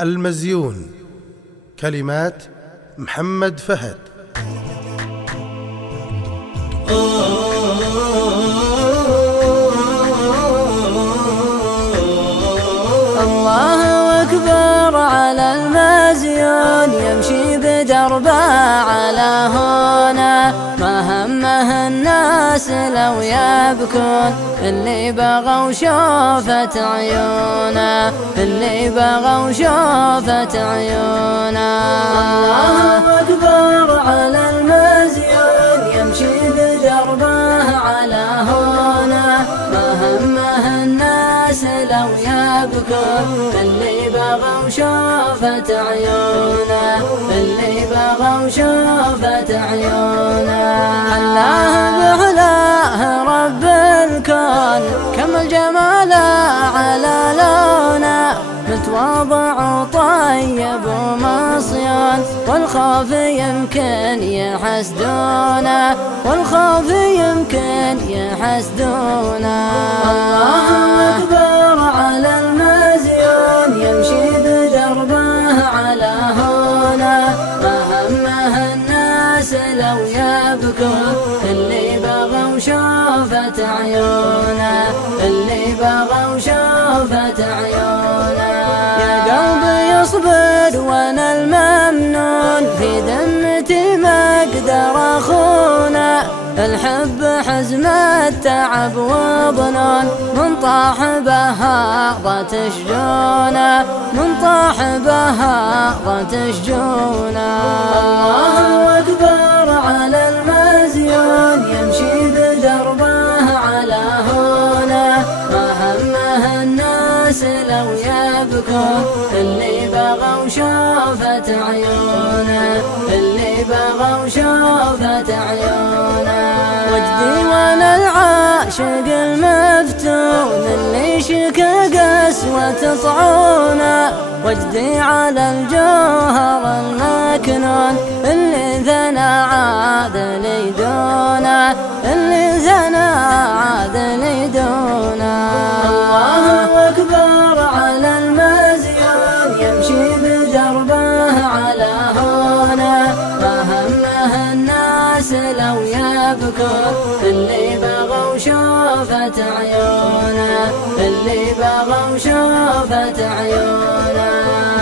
المزيون. كلمات محمد فهد. الله أكبر على المزيون، يمشي بدربه على هنا، ما همه الناس لو يبكون، اللي بغوا شوفة عيونه، اللي بغوا شوفة عيونه. الله أكبر على المزيون، يمشي بدربه على هنا، ما همه الناس لو يبكون، اللي بغوا شوفة عيونه، اللي بغوا شوفة عيونه. الله بعلاه رب الكون، كمل جماله على لونه، متواضع وطيب ومصيون، والخوف يمكن يحسدونه، والخوف يمكن يحسدونه. الله أكبر على المزيون، يمشي بدربه على هنا، ما همه الناس لو يبكون، اللي بغوا شوفة عيونه، اللي بغوا شوفة عيونه. يا قلبي اصبر وانا الممنون، في ذمتي ما اقدر اخونه، الحب حزم التعب وظنون، من طاح بها ضت شجونه، من طاح بها ضت شجونه. الله أكبر على المزيون، يمشي بدربه على هنا، ما همه الناس لو يبكون، اللي بغوا شوفة عيونه، اللي بغوا شوفة عيونه. وجدي وانا العاشق المفتون، اللي شكى قسوة طعونه، وجدي على الجوهر المكنون، اللي ثنى عادل دونه، اللي ثنى عادل دونه. الله أكبر على المزيون، يمشي بدربه على هنا، ما همه الناس لو يبكون، اللي بغوا شوفة عيونه، اللي بغوا شوفة عيونه.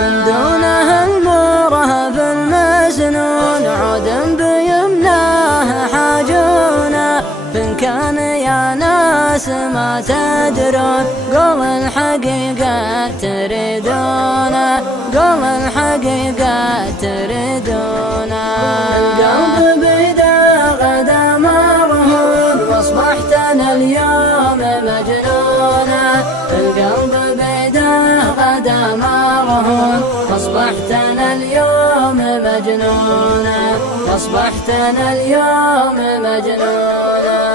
من دونه المرهف المسنون، عود بيمناه حاجونه، فإن كان يا ناس ما تدرون، قول الحقيقة تريدونه، قول الحقيقة تريدونه. القلب بيده غدا مرهون، واصبحت انا اليوم مجنونه، القلب بيده غدا مرهون، واصبحت انا اليوم مجنونه، واصبحت انا اليوم مجنونه.